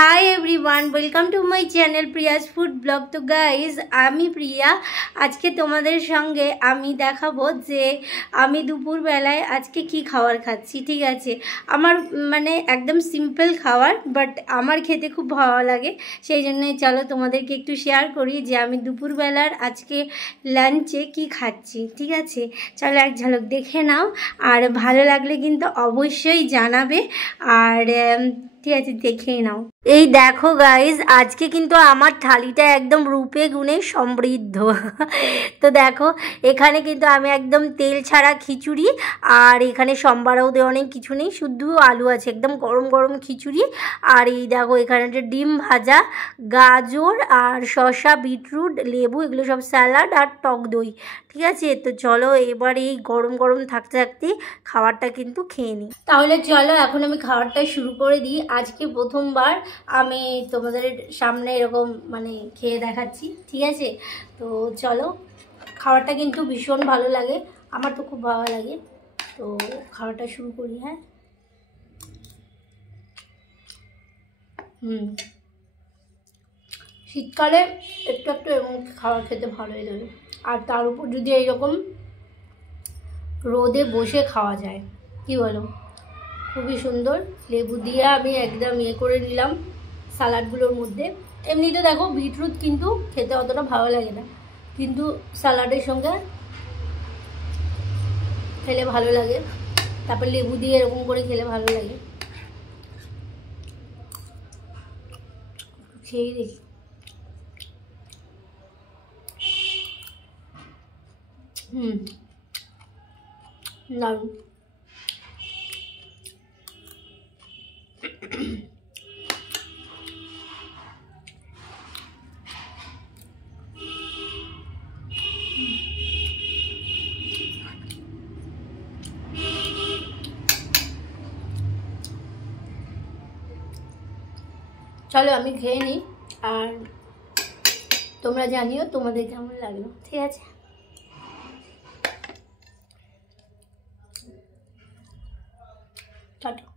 Hi everyone, welcome to my channel Prius food blog. তো guys, আমি প্রিয়া। আজকে তোমাদের সঙ্গে আমি দেখাবো যে আমি দুপুরবেলায় আজকে কি খাবার খাচ্ছি। ঠিক আছে, আমার মানে একদম সিম্পল খাবার, বাট আমার খেতে খুব ভালো লাগে। সেই জন্যই চলো তোমাদেরকে একটু শেয়ার করি যে আমি দুপুরবেলার আজকে লাঞ্চে কি খাচ্ছি। ঠিক আছে, চলো এক ঝলক দেখে নাও, আর ভালো লাগলে কিন্তু অবশ্যই জানাবে। আর ঠিক আছে, দেখেই নাও। এই দেখো গাইজ, আজকে কিন্তু আমার থালিটা একদম রূপে গুণে সমৃদ্ধ। তো দেখো, এখানে কিন্তু আমি একদম তেল ছাড়া খিচুড়ি, আর এখানে সম্বারও দেওয়া অনেক কিছু নেই, শুধু আলু আছে, একদম গরম গরম খিচুড়ি। আর এই দেখো, এখানে একটা ডিম ভাজা, গাজর আর শসা, বিটরুট, লেবু, এগুলো সব স্যালাড আর টক দই। ঠিক আছে, তো চলো এবার এই গরম গরম থাকতে থাকতে খাবারটা কিন্তু খেয়ে নিই। তাহলে চলো এখন আমি খাবারটা শুরু করে দিই। আজকে প্রথমবার আমি তোমাদের সামনে এরকম মানে খেয়ে দেখাচ্ছি। ঠিক আছে, তো চলো। খাবারটা কিন্তু ভীষণ ভালো লাগে, আমার তো খুব ভালো লাগে। তো খাবারটা শুরু করি। হ্যাঁ, শীতকালে একটু একটু এরকম খাবার খেতে ভালোই লাগে, আর তার উপর যদি এইরকম রোদে বসে খাওয়া যায়, কি বলো? খুবই সুন্দর। লেবু দিয়ে আমি একদম করে নিলাম স্যালাডগুলোর মধ্যে। এমনিতে দেখো, বিটরুট কিন্তু খেতে অতটা ভালো লাগে না, কিন্তু স্যালাডের সঙ্গে খেলে ভালো লাগে। তারপর লেবু দিয়ে এরকম করে খেলে ভালো লাগে। খেয়েই দেখি। দারুণ। চলো আমি খেয়ে নিই, আর তোমরা জানিও তোমাদের কেমন লাগলো। ঠিক আছে, টাটা।